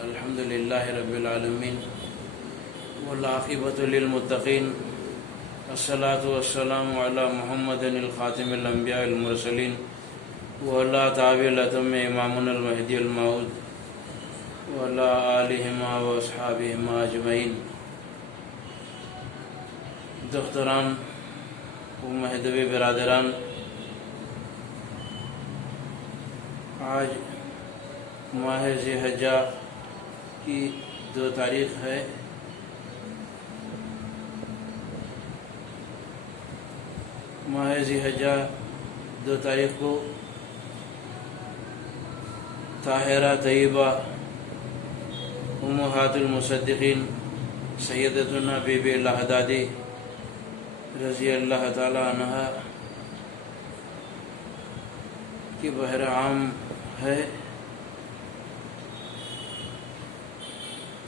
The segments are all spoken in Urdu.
الحمد للہ رب العالمین والعاقبۃ للمتقین الصلاۃ والسلام علی محمد الخاتم الانبیاء المرسلین وعلی تابع الاتم امامنا المہدی الموعود وعلی آلہما واصحابہما اجمعین۔ دختران و مہدوی برادران، آج ماہ ذی الحجہ کی 2 تاریخ ہے۔ ماہ ذی الحجہ 2 تاریخ کو طاہرہ طیبہ امہات المصدقین سیدتنا بی بی لہدادی رضی اللہ تعالی عنہا کی بہر عام ہے۔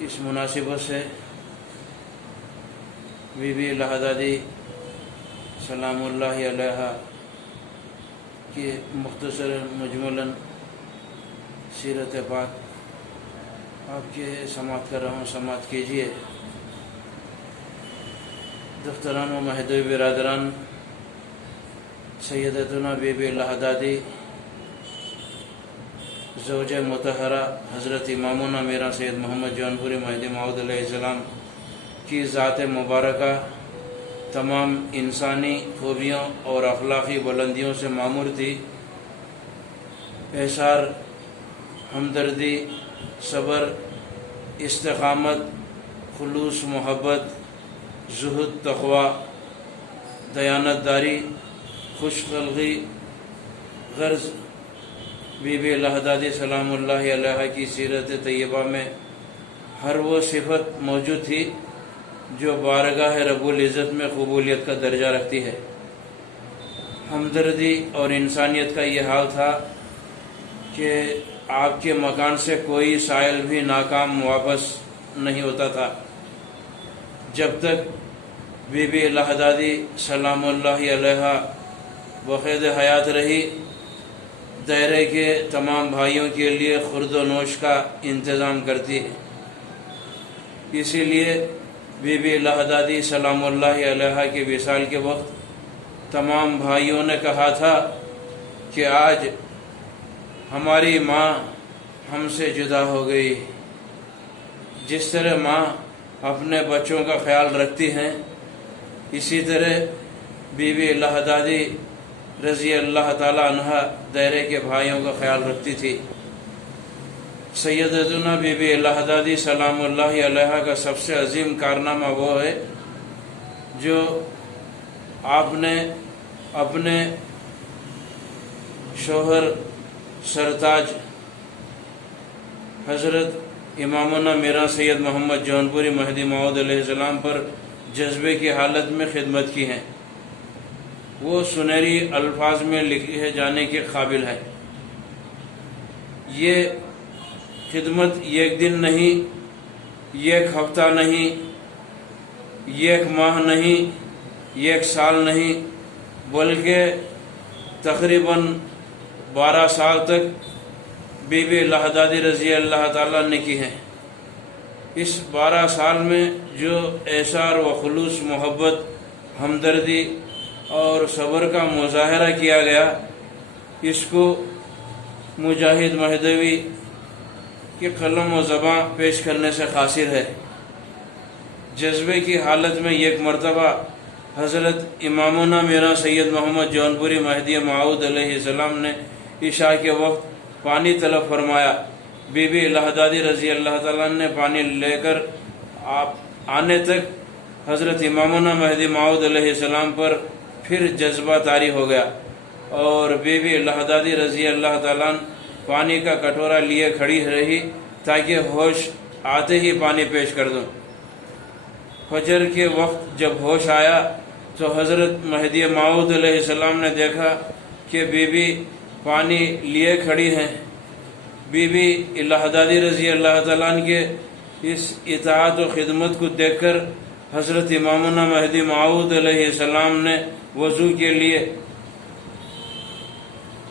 اس مناسبت سے بی بی لہدادی سلام اللہ علیہ کی مختصر مجملاً سیرت پاک آپ کے سماعت کر رہا ہوں، سماعت کیجیے۔ دختران و مہدوی برادران، سیدتنا بی بی لہدادی زوجہ مطہرہ حضرت امامنا میرا سید محمد جونپوری مہدی موعود علیہ السلام کی ذات مبارکہ تمام انسانی خوبیوں اور اخلاقی بلندیوں سے معمور تھی۔ احسار، ہمدردی، صبر، استقامت، خلوص محبت، زہد، تقوی، دیانت داری، خوش خلقی، غرض بی بی لہدادی سلام اللہ علیہ کی سیرت طیبہ میں ہر وہ صفت موجود تھی جو بارگاہ رب العزت میں قبولیت کا درجہ رکھتی ہے۔ ہمدردی اور انسانیت کا یہ حال تھا کہ آپ کے مکان سے کوئی سائل بھی ناکام واپس نہیں ہوتا تھا۔ جب تک بی بی لہدادی سلام اللہ علیہ بقید حیات رہی، دائرے کے تمام بھائیوں کے لیے خورد و نوش کا انتظام کرتی ہے۔ اسی لیے بی بی لہدادی سلام اللہ علیہ کے وصال کے وقت تمام بھائیوں نے کہا تھا کہ آج ہماری ماں ہم سے جدا ہو گئی۔ جس طرح ماں اپنے بچوں کا خیال رکھتی ہیں، اسی طرح بی بی لہدادی رضی اللہ تعالی عنہ دائرے کے بھائیوں کا خیال رکھتی تھی۔ سیدتنا بی بی لہدادی سلام اللہ علیہ کا سب سے عظیم کارنامہ وہ ہے جو آپ نے اپنے شوہر سرتاج حضرت امامنا میرا سید محمد جونپوری مہدی موعود علیہ السلام پر جذبے کی حالت میں خدمت کی ہے۔ وہ سنہری الفاظ میں لکھے جانے کے قابل ہے۔ یہ خدمت ایک دن نہیں، ایک ہفتہ نہیں، ایک ماہ نہیں، ایک سال نہیں، بلکہ تقریباً 12 سال تک بی بی لہدادی رضی اللہ تعالیٰ نے کی ہے۔ اس 12 سال میں جو احسار و خلوص محبت، ہمدردی اور صبر کا مظاہرہ کیا گیا، اس کو مجاہد مہدوی کے قلم و زباں پیش کرنے سے قاصر ہے۔ جذبے کی حالت میں ایک مرتبہ حضرت امامنا میرا سید محمد جونپوری مہدی موعود علیہ السلام نے عشاء کے وقت پانی طلب فرمایا۔ بی بی لہدادی رضی اللہ تعالیٰ نے پانی لے کر آنے تک حضرت امامنا مہدی موعود علیہ السلام پر پھر جذبہ طاری ہو گیا، اور بی بی لہدادی رضی اللہ تعالیٰ پانی کا کٹورا لیے کھڑی رہی تاکہ ہوش آتے ہی پانی پیش کر دوں۔ فجر کے وقت جب ہوش آیا تو حضرت مہدی موعود علیہ السلام نے دیکھا کہ بی بی پانی لیے کھڑی ہیں۔ بی بی لہدادی رضی اللہ تعالیٰ کے اس اطاعت و خدمت کو دیکھ کر حضرت امامنا مہدی موعود علیہ السلام نے وضو کے لیے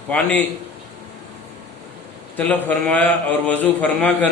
پانی طلب فرمایا اور وضو فرما کر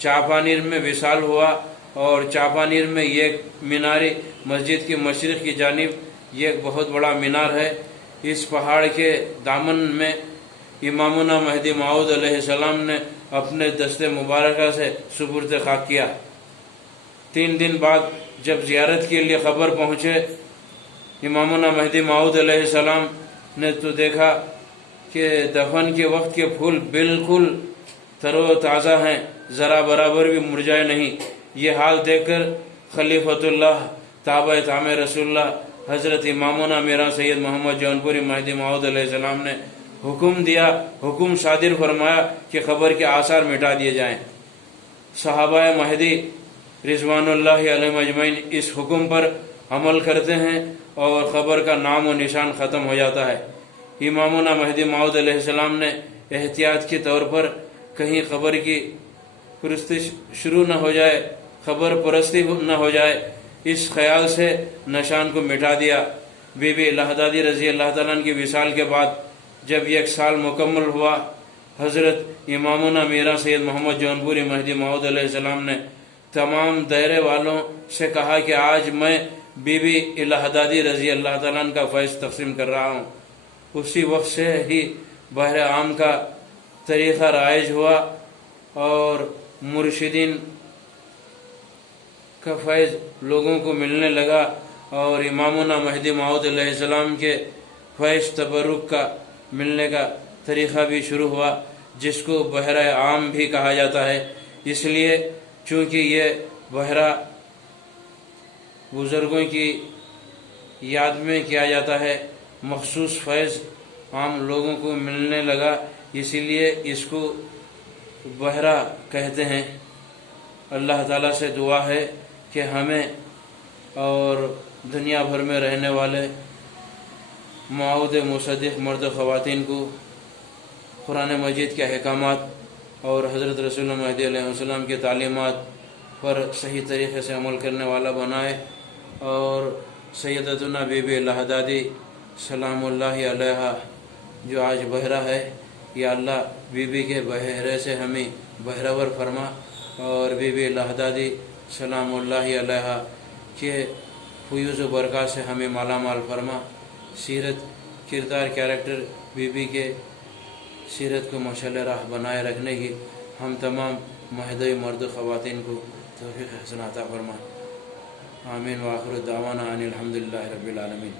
چاپانیر میں وصال ہوا، اور چاپانیر میں یہ میناری مسجد کی مشرق کی جانب یہ ایک بہت بڑا مینار ہے۔ اس پہاڑ کے دامن میں امامنا مہدی موعود علیہ السلام نے اپنے دست مبارکہ سے سپرد خاک کیا۔ 3 دن بعد جب زیارت کے لیے خبر پہنچے امامنا مہدی موعود علیہ السلام نے تو دیکھا کہ دفن کے وقت کے پھول بالکل تر و تازہ ہیں، ذرا برابر بھی مرجھائے نہیں۔ یہ حال دیکھ کر خلیفۃ اللہ تابع تامع رسول اللہ حضرت امامنا میرا سید محمد جونپوری مہدی موعود علیہ السلام نے حکم صادر فرمایا کہ قبر کے آثار مٹا دیے جائیں۔ صحابہ مہدی رضوان اللہ علیہم اجمعین اس حکم پر عمل کرتے ہیں اور قبر کا نام و نشان ختم ہو جاتا ہے۔ امامنا مہدی موعود علیہ السلام نے احتیاط کے طور پر کہیں قبر کی پرستی شروع نہ ہو جائے، قبر پرستی نہ ہو جائے، اس خیال سے نشان کو مٹا دیا۔ بی بی لہدادی رضی اللہ تعالیٰ عنہ کی وصال کے بعد جب 1 سال مکمل ہوا، حضرت امامنا میرا سید محمد جونپوری مہدی موعود علیہ السلام نے تمام دائرے والوں سے کہا کہ آج میں بی بی لہدادی رضی اللہ تعالیٰ عنہ کا فیض تقسیم کر رہا ہوں۔ اسی وقت سے ہی بحر عام کا طریقہ رائج ہوا اور مرشدین کا فیض لوگوں کو ملنے لگا، اور امامنا مہدی موعود علیہ السلام کے فیض تبرک کا ملنے کا طریقہ بھی شروع ہوا، جس کو بحر عام بھی کہا جاتا ہے۔ اس لیے چونکہ یہ بحرہ بزرگوں کی یاد میں کیا جاتا ہے، مخصوص فیض عام لوگوں کو ملنے لگا، اسی لیے اس کو بحرہ کہتے ہیں۔ اللہ تعالیٰ سے دعا ہے کہ ہمیں اور دنیا بھر میں رہنے والے موعود مصدق مرد و خواتین کو قرآن مجید کے احکامات اور حضرت رسول مہدی علیہ السلام کی تعلیمات پر صحیح طریقے سے عمل کرنے والا بنائے، اور سیدتنا بی بی لہدادی سلام اللہ علیہا جو آج بحرہ ہے، یا اللہ بی بی کے بحرے سے ہمیں بحرور فرما، اور بی بی لہدادی سلام اللہ علیہا کے فیوز و برکات سے ہمیں مالا مال فرما۔ سیرت، کردار، کیریکٹر بی بی کے سیرت کو مشعل راہ بنائے رکھنے کی ہم تمام مہدی مرد و خواتین کو توفیق حسن عطا فرما۔ آمین وآخر دعوانا ان الحمدللہ رب العالمین۔